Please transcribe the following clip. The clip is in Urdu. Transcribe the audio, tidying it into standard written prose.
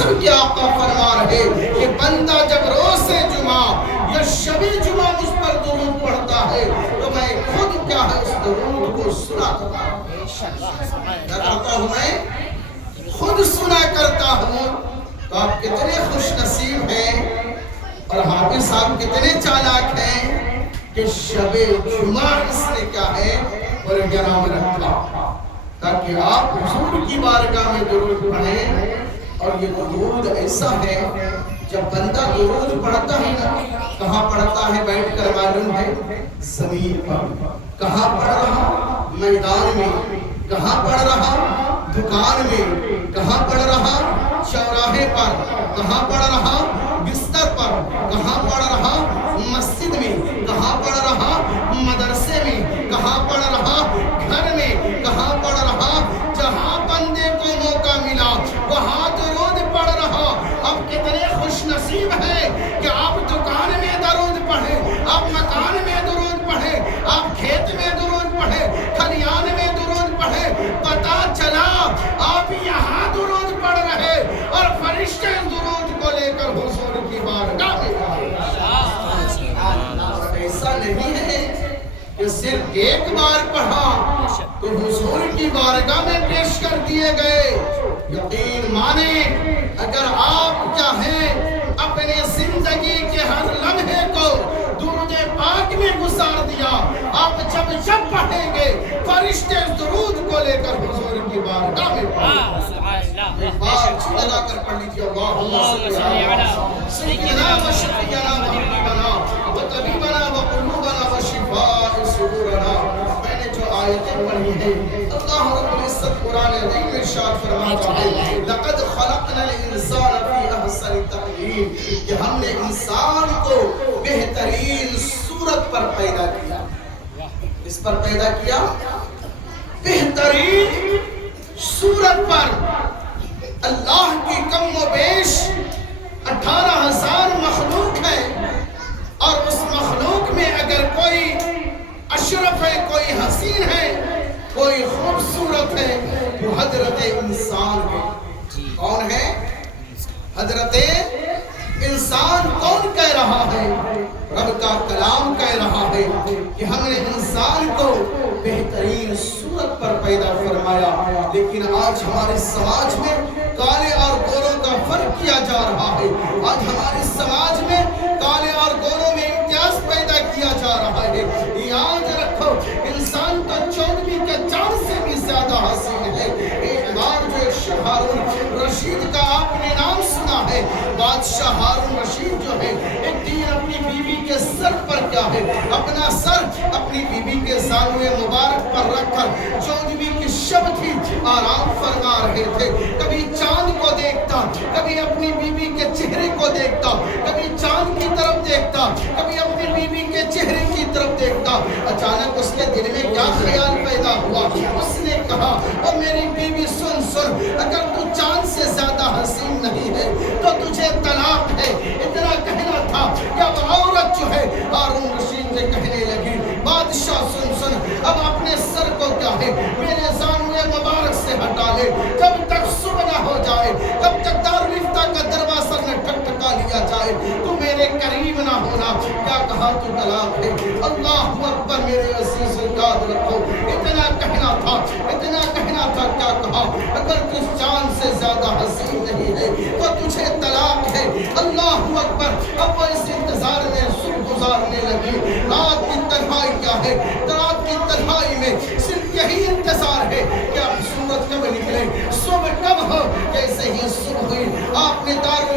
سب کے آقا فرما رہے کہ بندہ جب روز جمعہ یا شب جمعہ مجھ پر درود پڑھتا ہے تو میں خود کیا ہے اس درود کو سنا کرتا ہوں، میں خود سنا کرتا ہوں۔ تو آپ کتنے خوش نصیب ہیں اور حافظ صاحب کتنے چالاک ہیں کہ شب جمعہ اس نے کیا ہے پروگرام رکھا تاکہ آپ حضور کی بارگاہ میں درود پڑھیں۔ اور یہ درود ایسا ہے جب بندہ درود پڑھتا ہے نا، کہاں پڑھتا ہے بیٹھ کر معلوم ہے؟ زمین پر۔ کہاں پڑھ رہا؟ میدان میں۔ کہاں پڑھ رہا؟ دکان میں۔ کہاں پڑھ رہا؟ چوراہے پر۔ کہاں پڑھ رہا؟ بستر پر۔ کہاں پڑھ رہا؟ مسجد میں۔ کہاں پڑھ رہا؟ مدرسے میں۔ کہاں پڑھ رہا؟ گھر میں۔ کہاں پڑھ رہا؟ جہاں بندے کو موقع ملا وہاں درود پڑھ رہا۔ اب کتنے خوش نصیب ہیں کہ آپ دکان میں درود پڑھیں، آپ مکان میں درود پڑھیں، آپ کھیت میں درود پڑھیں، کھلیان میں درود پڑھیں۔ پتا چلا آپ یہاں درود پڑھ رہے اور فرشتے درود کو لے کر حضور کی بارگاہ میں ایسا نہیں ہے کہ صرف ایک بار پڑھا تو حضور کی بارگاہ میں پیش کر دیے گئے۔ یقین مانے اگر آپ کیا ہیں اپنے زندگی کے ہر لمحے کو درود پاک میں گزار دیا، آپ جب جب پڑھیں گے فرشتے درود کو لے کر حضور کی بارگاہ میں پڑھیں۔ ایک بار لگا کر پڑھ لیجیے اللہم صلی علی سیدنا و شفیعنا و حبیبنا و طبیبنا و قلوبنا و شفاء صدورنا۔ میں نے جو آیتیں پڑھی ہیں اللہ رب العزت قرآن عظیم میں ارشاد فرماتا ہے لقد خلقنا الانسان فی احسن تقویم، کہ ہم نے انسان کو بہترین صورت پر پیدا کیا۔ اس پر پیدا کیا بہترین صورت پر۔ اللہ کی کم و بیش 18,000 مخلوق ہے اور اس مخلوق میں اگر کوئی اشرف ہے، کوئی حسین ہے، کوئی خوبصورت ہے، وہ حضرت انسان ہے۔ کون ہے؟ حضرت انسان کون کہہ رہا ہے؟ رب کا کلام کہہ رہا ہے کہ ہم نے انسان کو بہترین صورت پر پیدا فرمایا۔ لیکن آج ہمارے سماج میں کالے اور گوروں کا فرق کیا جا رہا ہے۔ آج ہمارے سماج میں کالے اور گوروں میں امتیاز پیدا کیا جا رہا ہے۔ یاد رکھو انسان تو 14ویں کے چاند سے بھی زیادہ حسین ہے۔ ایک بار جو ہارون رشید کا آپ نے نام سنا ہے، بادشاہ ہارون رشید جو ہے ایک دن اپنی بیوی کے سر پر کیا ہے اپنا سر اپنی بیوی کے زانوے مبارک پر رکھ کر 14ویں کی شب تھی آرام فرما رہے تھے۔ کبھی چاند کو دیکھتا، کبھی اپنی بیوی کے چہرے کو دیکھتا، کبھی چاند کی طرف دیکھتا، کبھی اپنی بیوی کے چہرے کی طرف دیکھتا۔ اچانک اس کے دل میں کیا خیال پیدا ہوا؟ اس نے کہا او میری بیوی سن سن، اگر تو چاند سے زیادہ حسین نہیں ہے تو تجھے طلاق ہے۔ اتنا کہنا تھا کہ اب عورت جو ہے ہارون رشید سے کہنے لگی بادشاہ سن سن، اب اپنے سر کو کیا ہے میرے زانوے مبارک سے ہٹا لے، جب تک صبح نہ ہو جائے، جب تک دارالفتہ کا دروازہ نہ ٹھکٹکا لیا جائے تو میرے قریب نہ ہونا۔ کیا کہا تو طلاق ہے؟ اللہ اکبر میرے عزیز یاد رکھو، اتنا کہنا تھا، اتنا کہنا تھا۔ کیا کہا اگر تو چاند سے زیادہ حسین نہیں ہے تو تجھے طلاق ہے۔ اللہ اکبر۔ اب وہ اس انتظار میں صبح گزارنے لگی۔ رات کی تنہائی کیا ہے؟ رات کی تنہائی میں صرف یہی انتظار ہے کہ اب سورج کب نکلے، صبح کب ہو۔ جیسے ہی صبح ہوئی آپ نے دار